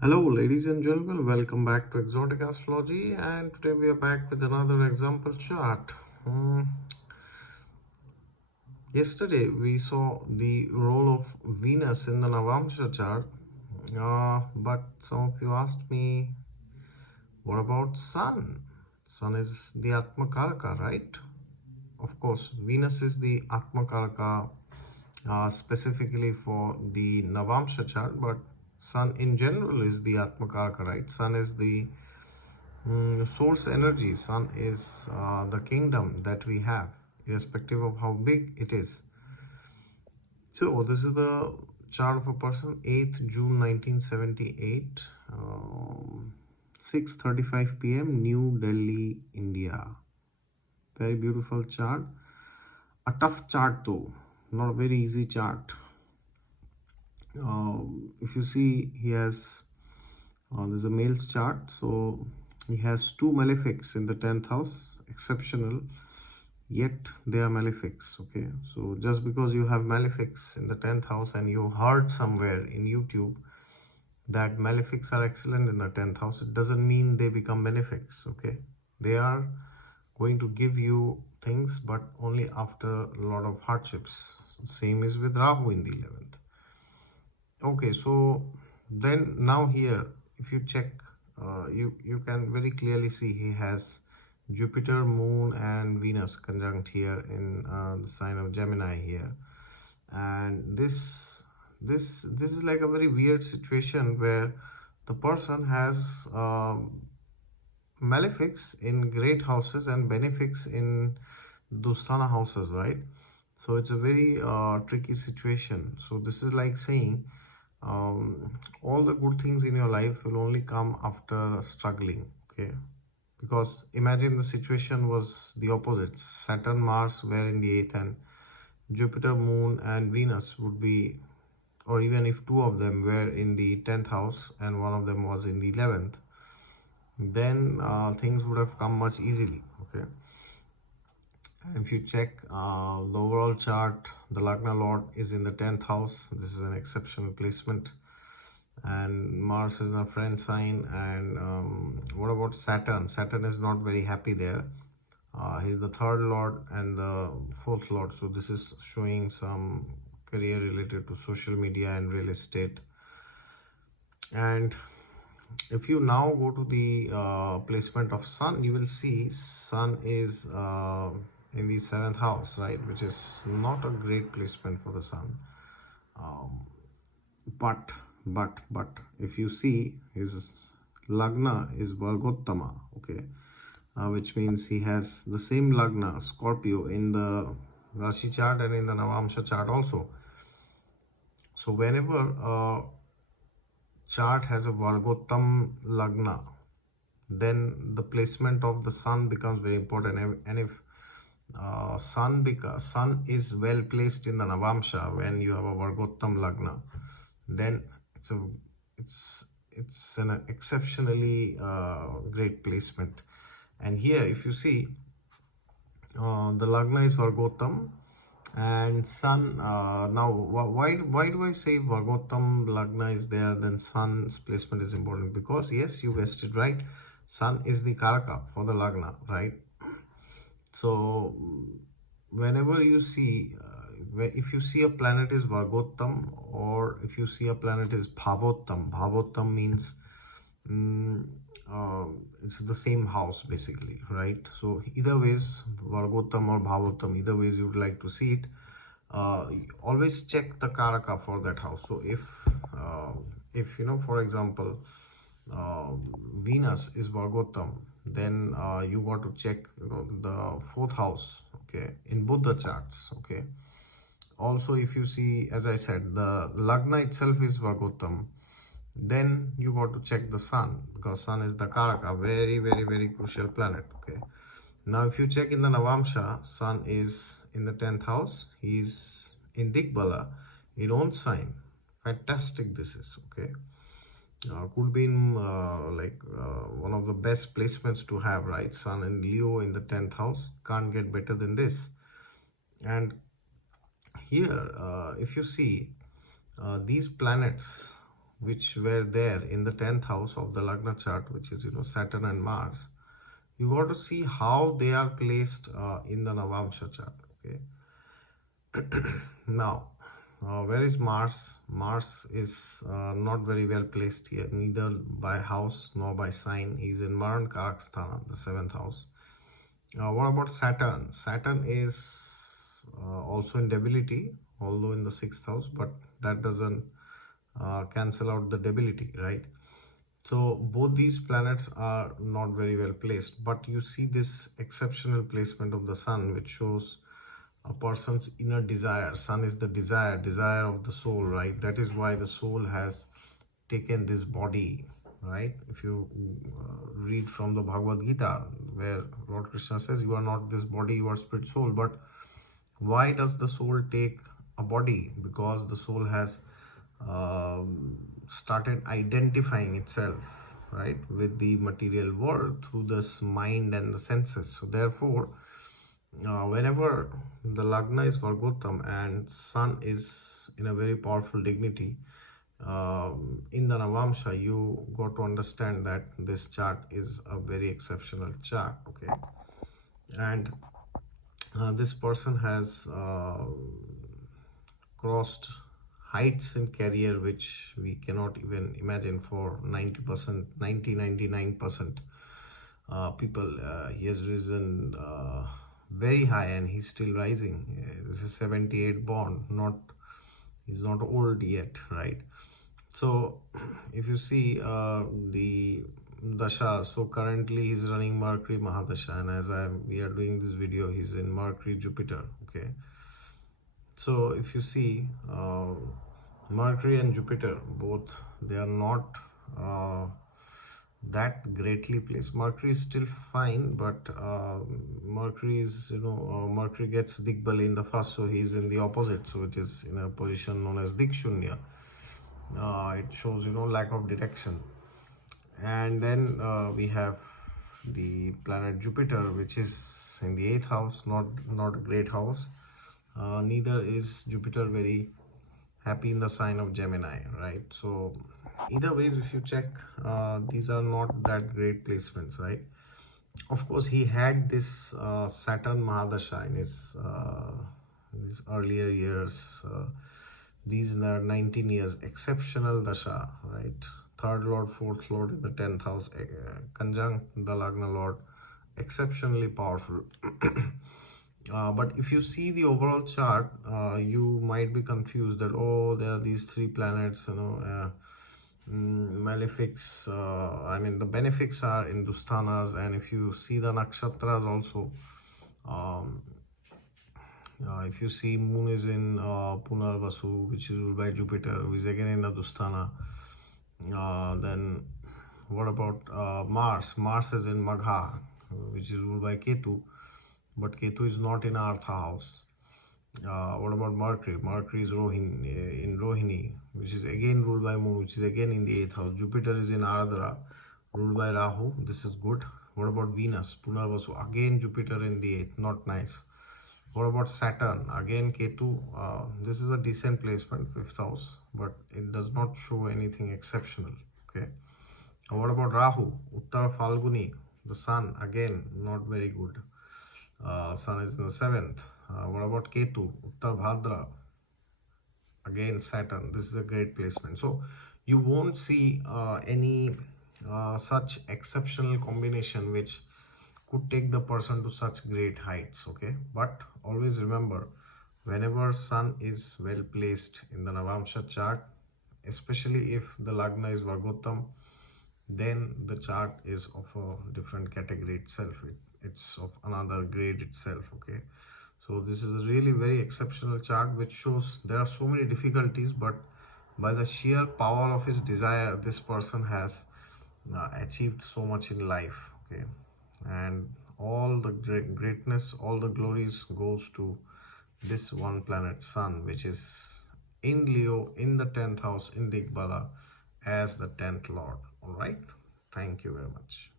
Hello, ladies and gentlemen, welcome back to Exotic Astrology, and today we are back with another example chart. Yesterday we saw the role of Venus in the Navamsha chart, but some of you asked me, what about Sun? Sun is the Atma Karaka, right? Of course, Venus is the Atma Karaka specifically for the Navamsha chart, but Sun in general is the Atma Karaka, right? Sun is the source energy. Sun is the kingdom that we have, irrespective of how big it is. So this is the chart of a person, 8th June 1978, 6:35 p.m. New Delhi, India. Very beautiful chart. A tough chart though, not a very easy chart. If you see, he has this is a male's chart, so he has two malefics in the 10th house, exceptional, yet they are malefics. Okay, so just because you have malefics in the 10th house and you heard somewhere in YouTube that malefics are excellent in the 10th house, it doesn't mean they become benefics. Okay, they are going to give you things, but only after a lot of hardships. Same is with Rahu in the 11th. Okay, so then now here, if you check, you can very clearly see he has Jupiter, Moon, and Venus conjunct here in the sign of Gemini here, and this is like a very weird situation where the person has malefics in great houses and benefics in Dusthana houses, right? So it's a very tricky situation. So this is like saying all the good things in your life will only come after struggling. Okay, because imagine the situation was the opposite. Saturn, Mars were in the 8th, and Jupiter, Moon, and Venus would be, or even if two of them were in the 10th house and one of them was in the 11th, then things would have come much easily. Okay, if you check the overall chart, the Lagna Lord is in the 10th house. This is an exceptional placement, and Mars is a friend sign. And what about Saturn? Saturn is not very happy there. He's the third lord and the fourth lord, so this is showing some career related to social media and real estate. And if you now go to the placement of Sun, you will see Sun is in the 7th house, right, which is not a great placement for the Sun. um, but if you see, his Lagna is Vargottama. Okay, which means he has the same Lagna, Scorpio, in the Rashi chart and in the Navamsha chart also. So whenever a chart has a Vargottam Lagna, then the placement of the Sun becomes very important. And if Sun is well placed in the Navamsha when you have a Vargottam Lagna, then it's an exceptionally great placement. And here, if you see, the Lagna is Vargottam and Sun. Now, why do I say Vargottam Lagna is there, then Sun's placement is important? Because yes, you guessed it right. Sun is the Karaka for the Lagna, right? So whenever you see, if you see a planet is Vargottam, or if you see a planet is Bhavottam means it's the same house basically, right? So either ways, Vargottam or Bhavottam, either ways you would like to see it, always check the Karaka for that house. So if you know, for example, uh, Venus is Vargottam, then you got to check, the 4th house, okay, in both the charts. Okay, also if you see, as I said, the Lagna itself is Vargottam, then you got to check the Sun, because Sun is the Karaka, very very crucial planet. Okay, now if you check in the Navamsha, Sun is in the 10th house, he's in Digbala, in own sign. Fantastic this is. Okay, could be in one of the best placements to have, right? Sun and Leo in the 10th house, can't get better than this. And here, if you see, these planets which were there in the 10th house of the Lagna chart, which is, Saturn and Mars, you got to see how they are placed in the Navamsha chart. Okay. Now, where is Mars? Mars is not very well placed here, neither by house nor by sign. He's in Maran Karaksthana, the 7th house. What about Saturn? Saturn is also in debility, although in the 6th house, but that doesn't cancel out the debility, right? So both these planets are not very well placed, but you see this exceptional placement of the Sun, which shows a person's inner desire. Sun is the desire of the soul, right? That is why the soul has taken this body, right? If you read from the Bhagavad Gita, where Lord Krishna says, you are not this body, you are spirit soul. But why does the soul take a body? Because the soul has started identifying itself, right, with the material world through this mind and the senses. So therefore, whenever the Lagna is Vargottama and Sun is in a very powerful dignity in the Navamsha, you got to understand that this chart is a very exceptional chart. Okay. And this person has crossed heights in career which we cannot even imagine for 90%, 99% people. He has risen very high and he's still rising. This is 78 born, he's not old yet, right? So if you see the dasha, so currently he's running Mercury Mahadasha, and as we are doing this video, he's in Mercury Jupiter. Okay. So if you see Mercury and Jupiter, both, they are not that greatly placed. Mercury is still fine, but Mercury is, Mercury gets Digbali in the first, so he's in the opposite, so it is in a position known as Dikshunya. It shows, lack of direction. And then we have the planet Jupiter, which is in the 8th house, not a great house. Neither is Jupiter very happy in the sign of Gemini, right? So either ways, if you check, these are not that great placements, right? Of course, he had this Saturn Mahadasha in his earlier years. These are 19 years, exceptional dasha, right? Third lord, fourth lord in the 10th house, conjunct the Lagna lord, exceptionally powerful. But if you see the overall chart, you might be confused that, oh, there are these three planets, malefics. I mean, the benefics are in Dusthanas, and if you see the nakshatras also, if you see Moon is in Punarvasu, which is ruled by Jupiter, who is again in the Dusthana. Then what about Mars? Mars is in Magha, which is ruled by Ketu, but Ketu is not in Artha house. What about Mercury? Mercury is in Rohini, which is again ruled by Moon, which is again in the 8th house. Jupiter is in Aradhara, ruled by Rahu. This is good. What about Venus? Punarvasu, again Jupiter in the 8th, not nice. What about Saturn? Again Ketu. This is a decent placement, 5th house, but it does not show anything exceptional. Okay. What about Rahu? Uttar Falguni, the Sun, again not very good. Sun is in the 7th. What about Ketu? Uttar Bhadra, again Saturn. This is a great placement. So you won't see any such exceptional combination which could take the person to such great heights. Okay, but always remember, whenever Sun is well placed in the Navamsha chart, especially if the Lagna is Vargottama, then the chart is of a different category itself. It's of another grade itself. Okay, so this is a really very exceptional chart which shows there are so many difficulties, but by the sheer power of his desire, this person has achieved so much in life. Okay, and all the greatness, all the glories goes to this one planet Sun, which is in Leo, in the 10th house, in Digbala, as the 10th lord. All right, thank you very much.